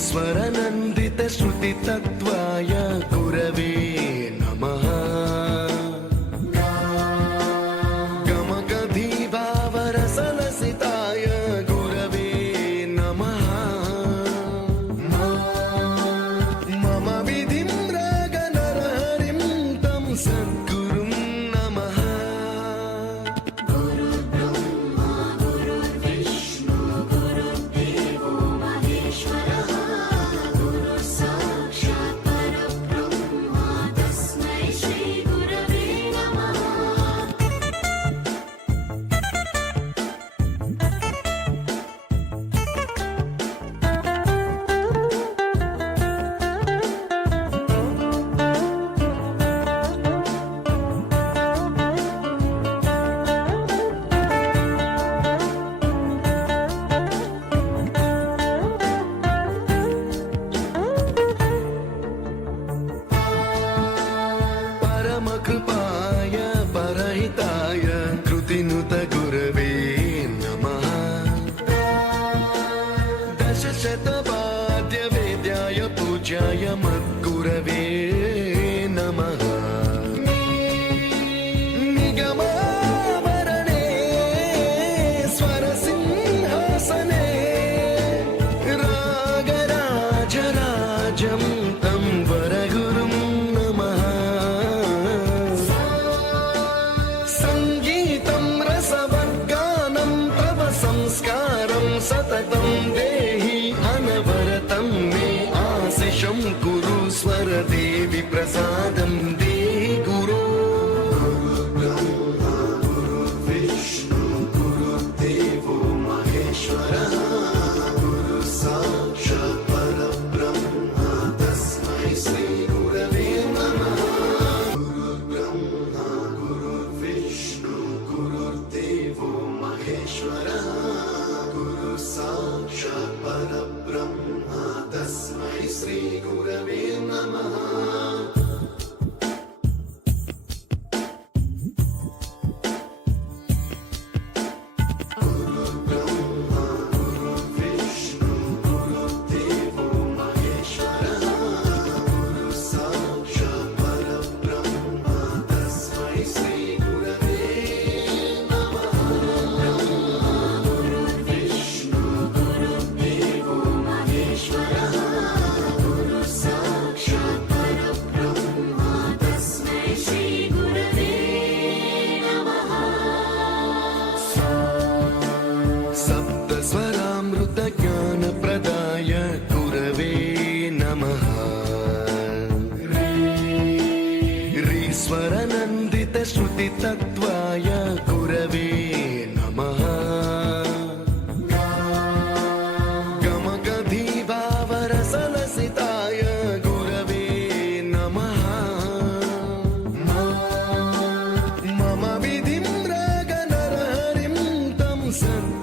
स्वरनन्दितश्रुतितत्त्वाय गुरवे नमः। गमगधीभावरसलसिताय गुरवे नमः। मम विधिं रागनरहरिं तं सद्गुरुं नमः। गुरुर्ब्रह्मा गुरुर्विष्णु गुरुर्देवो महेश्वरः गुरुः साक्षात् परब्रह्मा तस्मै श्रीगुरवे नमः। परमकृपाय परहिताय कृतिनुत गुरवे नमः। दशशतवाद्यवेद्याय पूज्याय मद्गुरवे नमः। निगमावरणे स्वरसिंहासने रागराजराजं तं वरगुरुं नमः। सङ्गीतं रसवर्गानं तव संस्कारं सततं देहि अनवरतं मे आशिषं कुरु स्वरदेवि प्रसादं देहि गुरो। गुरुर्ब्रह्मा गुरुर्विष्णु गुरुर्देवो महेश्वरः गुरुः साक्षात् परब्रह्मा तस्मै श्रीगुरवे नमः। गुरुर्ब्रह्मा गुरुर्विष्णु गुरुर्देवो महेश्वरः गुरुः साक्षात् परब्रह्मा तस्मै श्रीगुरवे नमः। गुरुर्ब्रह्मा गुरुर्विष्णु गुरुर्देवो महेश्वरः गुरुः साक्षात् परब्रह्मा तस्मै श्रीगुरवे नमः। गुरुर्विष्णु गुरुर्देवो महेश्वरः गुरुः साक्षात् परब्रह्मा तस्मै श्रीगुरवे नमः। सप्तस्वरामृतज्ञानप्रदाय गुरवे नमः। रीश्वरनन्दितश्रुतितत्त्वाय गुरवे नमः। गमगधीभावरसलसिताय गुरवे नमः। मम विधिं रागनरहरिं तं सद्गुरुं